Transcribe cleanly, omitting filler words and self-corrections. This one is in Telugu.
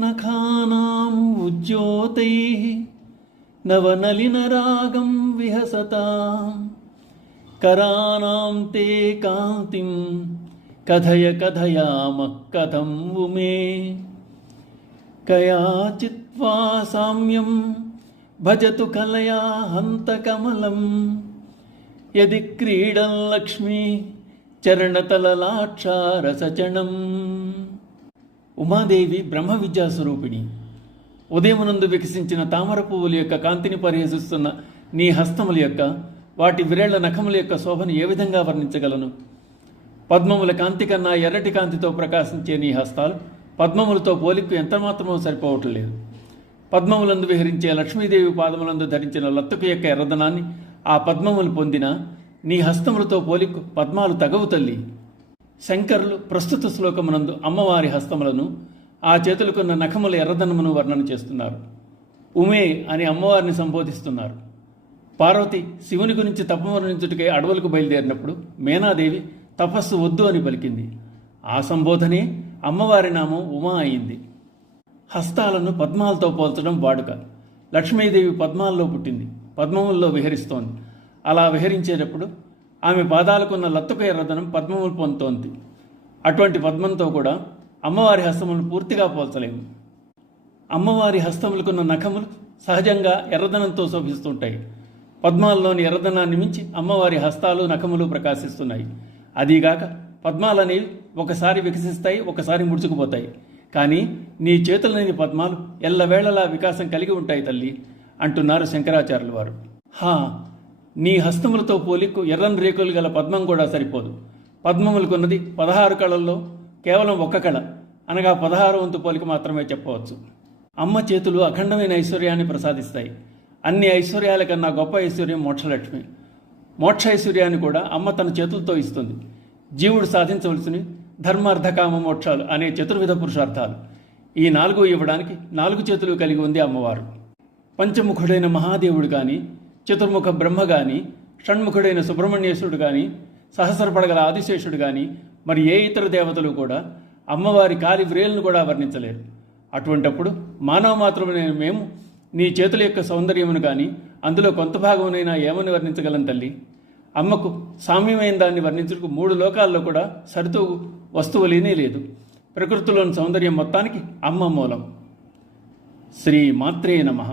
నఖానాం ఉజ్యోతైః నవనలినరాగం విహసతాం కరాణాం తే కాంతిం కథయ కథయామః కథం ఉమే కయాచిత్వా సామ్యం భజతు కలయా హంతకమలం యది క్రీడన్ లక్ష్మీ చరణతలలాక్షారసచణం. ఉమాదేవి బ్రహ్మ విద్యాస్వరూపిణి. ఉదయమునందు వికసించిన తామర పువ్వుల యొక్క కాంతిని పరిహసిస్తున్న నీ హస్తముల యొక్క వాటి విరేళ్ల నఖముల యొక్క శోభను ఏ విధంగా వర్ణించగలను? పద్మముల కాంతి కన్నా ఎర్రటి కాంతితో ప్రకాశించే నీ హస్తాలు పద్మములతో పోలిక ఎంతమాత్రమో సరిపోవట్లేదు. పద్మములందు విహరించే లక్ష్మీదేవి పాదములందు ధరించిన లత్తుకు యొక్క ఎర్రదనాన్ని ఆ పద్మములు పొందిన నీ హస్తములతో పోలిక పద్మాలు తగవు తల్లి. శంకరులు ప్రస్తుత శ్లోకమునందు అమ్మవారి హస్తములను ఆ చేతులకున్న నఖముల ఎర్రదనమును వర్ణన చేస్తున్నారు. ఉమే అని అమ్మవారిని సంబోధిస్తున్నారు. పార్వతి శివుని గురించి తపవర్ణించుటకై అడవులకు బయలుదేరినప్పుడు మేనాదేవి తపస్సు వద్దు అని పలికింది. ఆ సంబోధనే అమ్మవారి నామం ఉమా అయింది. హస్తాలను పద్మాలతో పోల్చడం వాడుక. లక్ష్మీదేవి పద్మాల్లో పుట్టింది, పద్మముల్లో విహరిస్తోంది. అలా విహరించేటప్పుడు ఆమె పాదాలకున్న లత్తుక ఎర్రదనం పద్మములు పొందుతోంది. అటువంటి పద్మంతో కూడా అమ్మవారి హస్తములను పూర్తిగా పోల్చలేము. అమ్మవారి హస్తములకున్న నఖములు సహజంగా ఎర్రదనంతో శోభిస్తుంటాయి. పద్మాల్లోని ఎర్రదనాన్ని మించి అమ్మవారి హస్తాలు నఖములు ప్రకాశిస్తున్నాయి. అదీగాక పద్మాలనేవి ఒకసారి వికసిస్తాయి, ఒకసారి ముడుచుకుపోతాయి. కానీ నీ చేతులనేని పద్మాలు ఎల్లవేళలా వికాసం కలిగి ఉంటాయి తల్లి అంటున్నారు శంకరాచార్యుల వారు. నీ హస్తములతో పోలికు ఎర్రని రేకులు గల పద్మం కూడా సరిపోదు. పద్మములకున్నది 16 కళల్లో కేవలం ఒక్క కళ, అనగా 16వ వంతు పోలిక మాత్రమే చెప్పవచ్చు. అమ్మ చేతులు అఖండమైన ఐశ్వర్యాన్ని ప్రసాదిస్తాయి. అన్ని ఐశ్వర్యాల కన్నా గొప్ప ఐశ్వర్యం మోక్షలక్ష్మి. మోక్ష ఐశ్వర్యాన్ని కూడా అమ్మ తన చేతులతో ఇస్తుంది. జీవుడు సాధించవలసినవి ధర్మార్థకామ మోక్షాలు అనే చతుర్విధ పురుషార్థాలు. ఈ 4 ఇవ్వడానికి 4 చేతులు కలిగి ఉంది అమ్మవారు. పంచముఖుడైన మహాదేవుడు కానీ, చతుర్ముఖ బ్రహ్మ కానీ, షణ్ముఖుడైన సుబ్రహ్మణ్యేశ్వరుడు కానీ, సహస్రపడగల ఆదిశేషుడు కానీ, మరి ఏ ఇతర దేవతలు కూడా అమ్మవారి కాలి వ్రేలను కూడా వర్ణించలేరు. అటువంటప్పుడు మానవ మాత్రమే మేము నీ చేతుల యొక్క సౌందర్యమును కానీ అందులో కొంత భాగమునైనా ఏమని వర్ణించగలం తల్లి? అమ్మకు సామ్యమైన దాన్ని వర్ణించుటకు 3 లోకాల్లో కూడా సరితూ వస్తువు లేనే లేదు. ప్రకృతిలోని సౌందర్యం మొత్తానికి అమ్మ మూలం. శ్రీ మాత్రే నమః.